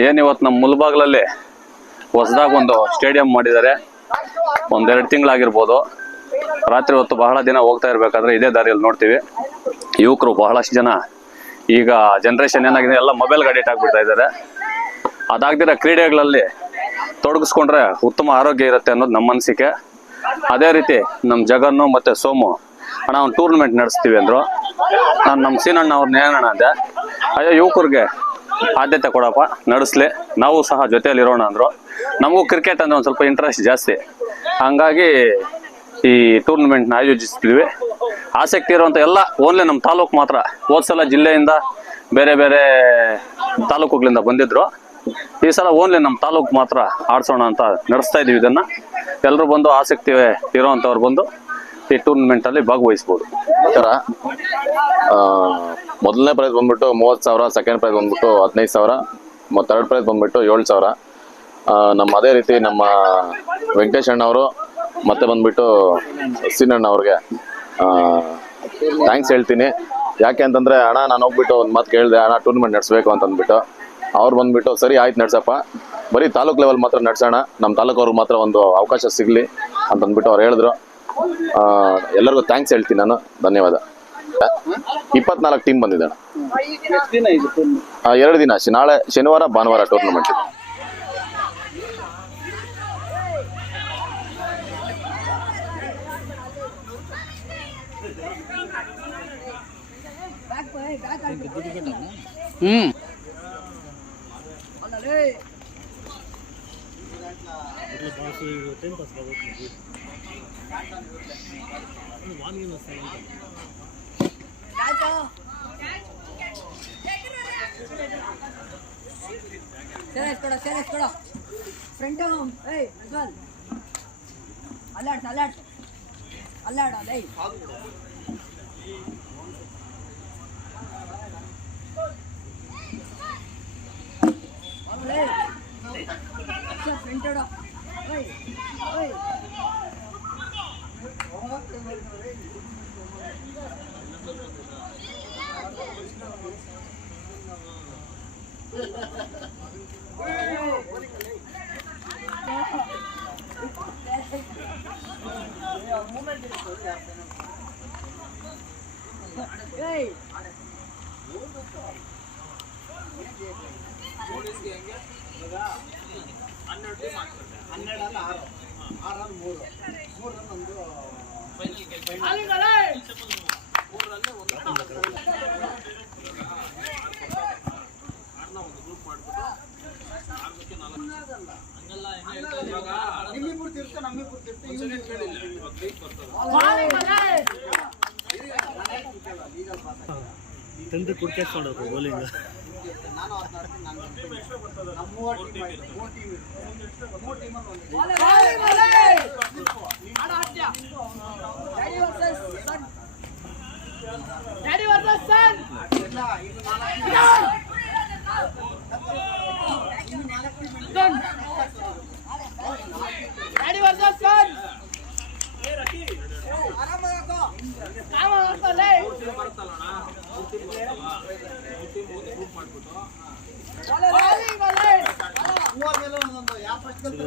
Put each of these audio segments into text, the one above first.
ಏನ್ ಇವತ್ತು ನಮ್ಮ ಮುಲ್ಬಾಗ್ಲಲ್ಲಿ ಹೊಸದಾಗಿ ಒಂದು ಸ್ಟೇಡಿಯಂ ಮಾಡಿದ್ದಾರೆ. ಒಂದೆರಡು ತಿಂಗಳಾಗಿರ್ಬೋದು. ರಾತ್ರಿ ಹೊತ್ತು ಬಹಳ ದಿನ ಹೋಗ್ತಾ ಇರಬೇಕಾದ್ರೆ ಇದೇ ದಾರಿಯಲ್ಲಿ ನೋಡ್ತೀವಿ. ಯುವಕರು ಬಹಳಷ್ಟು ಜನ ಈಗ ಜನ್ರೇಷನ್ ಏನಾಗಿದೆ ಎಲ್ಲ ಮೊಬೈಲ್ಗೆ ಅಡಿಟ್ ಆಗ್ಬಿಡ್ತಾ ಇದ್ದಾರೆ. ಅದಾಗ್ದಿರ ಕ್ರೀಡೆಗಳಲ್ಲಿ ತೊಡಗಿಸ್ಕೊಂಡ್ರೆ ಉತ್ತಮ ಆರೋಗ್ಯ ಇರುತ್ತೆ ಅನ್ನೋದು ನಮ್ಮ ಅನಿಸಿಕೆ. ಅದೇ ರೀತಿ ನಮ್ಮ ಜಗನ್ನು ಮತ್ತೆ ಸೋಮು ಅಣ್ಣ, ಒಂದು ಟೂರ್ನಮೆಂಟ್ ನಡೆಸ್ತೀವಿ ಅಂದ್ರು. ನಾನು ನಮ್ಮ ಸೀನಣ್ಣ ಅವ್ರನ್ನ ಏನಣ್ಣ ಅಂದೆ. ಅಯ್ಯೋ, ಯುವಕರಿಗೆ ಆದ್ಯತೆ ಕೊಡಪ್ಪ, ನಡೆಸ್ಲಿ. ನಾವು ಸಹ ಜೊತೆಯಲ್ಲಿ ಇರೋಣ ಅಂದ್ರು. ನಮಗೂ ಕ್ರಿಕೆಟ್ ಅಂದರೆ ಒಂದು ಸ್ವಲ್ಪ ಇಂಟ್ರೆಸ್ಟ್ ಜಾಸ್ತಿ. ಹಂಗಾಗಿ ಈ ಟೂರ್ನಮೆಂಟ್ನ ಆಯೋಜಿಸ್ತೀವಿ. ಆಸಕ್ತಿ ಇರುವಂತ ಎಲ್ಲ, ಓನ್ಲಿ ನಮ್ಮ ತಾಲೂಕು ಮಾತ್ರ. ಹೋದ್ ಸಲ ಜಿಲ್ಲೆಯಿಂದ ಬೇರೆ ಬೇರೆ ತಾಲೂಕುಗಳಿಂದ ಬಂದಿದ್ರು. ಈ ಸಲ ಓನ್ಲಿ ನಮ್ಮ ತಾಲೂಕು ಮಾತ್ರ ಆಡಿಸೋಣ ಅಂತ ನಡೆಸ್ತಾ ಇದ್ದೀವಿ ಇದನ್ನ. ಎಲ್ಲರೂ ಬಂದು ಆಸಕ್ತಿ ಇರೋವಂಥವ್ರು ಬಂದು ಈ ಟೂರ್ನಮೆಂಟ್ ಅಲ್ಲಿ ಭಾಗವಹಿಸ್ಬೋದು. ಮೊದಲನೇ ಪ್ರೈಸ್ ಬಂದ್ಬಿಟ್ಟು ಮೂವತ್ತು ಸಾವಿರ ಸೆಕೆಂಡ್ ಪ್ರೈಸ್ ಬಂದ್ಬಿಟ್ಟು ಹದಿನೈದು ಸಾವಿರ ಮತ್ತು ಥರ್ಡ್ ಪ್ರೈಸ್ ಬಂದ್ಬಿಟ್ಟು ಏಳು ಸಾವಿರ. ನಮ್ಮ ಅದೇ ರೀತಿ ನಮ್ಮ ವೆಂಕಟೇಶ್ ಅಣ್ಣವರು, ಮತ್ತೆ ಬಂದ್ಬಿಟ್ಟು ಸೀನಣ್ಣ ಅವ್ರಿಗೆ. ಥ್ಯಾಂಕ್ಸ್ ಹೇಳ್ತೀನಿ. ಯಾಕೆ ಅಂತಂದರೆ, ಅಣ್ಣ, ನಾನು ಹೋಗ್ಬಿಟ್ಟು ಒಂದು ಮಾತು ಕೇಳಿದೆ, ಅಣ್ಣ ಟೂರ್ನಮೆಂಟ್ ನಡೆಸಬೇಕು ಅಂತ ಅಂದ್ಬಿಟ್ಟು ಅವ್ರು ಬಂದ್ಬಿಟ್ಟು, ಸರಿ, ಆಯ್ತು ನಡ್ಸಪ್ಪ. ಬರೀ ತಾಲೂಕ್ ಲೆವೆಲ್ ಮಾತ್ರ ನಡೆಸೋಣ. ನಮ್ಮ ತಾಲೂಕವ್ರಿಗೆ ಮಾತ್ರ ಒಂದು ಅವಕಾಶ ಸಿಗಲಿ ಅಂತ ಅಂದ್ಬಿಟ್ಟು ಅವ್ರು ಹೇಳಿದ್ರು. ಎಲ್ಲರಿಗೂ ಥ್ಯಾಂಕ್ಸ್ ಹೇಳ್ತೀನಿ ನಾನು. ಧನ್ಯವಾದ. ಇಪ್ಪತ್ನಾಲ್ಕು ಟೀಮ್ ಬಂದಿದೆ ಅಣ್ಣ. ಆ, ಎರಡು ದಿನ ಶಿ- ನಾಳೆ ಶನಿವಾರ ಭಾನುವಾರ ಟೂರ್ನಮೆಂಟ್ ಇದೆ ಹ್ಮ್ ಸೇರಿಸ್ ಕೊಡ ಸೇರಿಸ್ ಕೊಡ ಫ್ರಂಟ್ ಏಯ್ ಪ್ರಜ್ವಲ್ ಅಲ್ಲಾಡ್ಸ ಅಲ್ಲಾಡ್ಸ ಅಲ್ಲಾಡ ಏಯ್ ಫ್ರಂಟ್ ಇಡ ಓಯ್ ಓಯ್ ಏಯ್ ತಂದು ಕುಡ್ಕೆ ಮಾಡೋದು ಬೌಲಿಂಗ್ ಡ್ಯಾಡಿ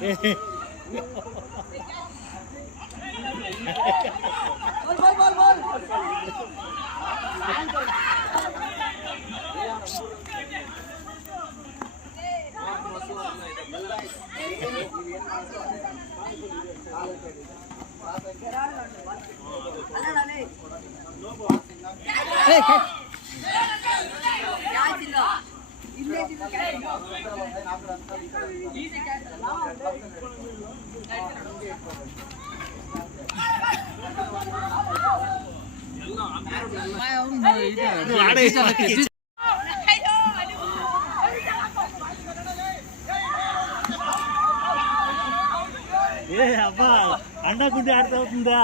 Gol, gol, gol, ఆడే ఏ అబ్బా అండకుండి అవుతుందా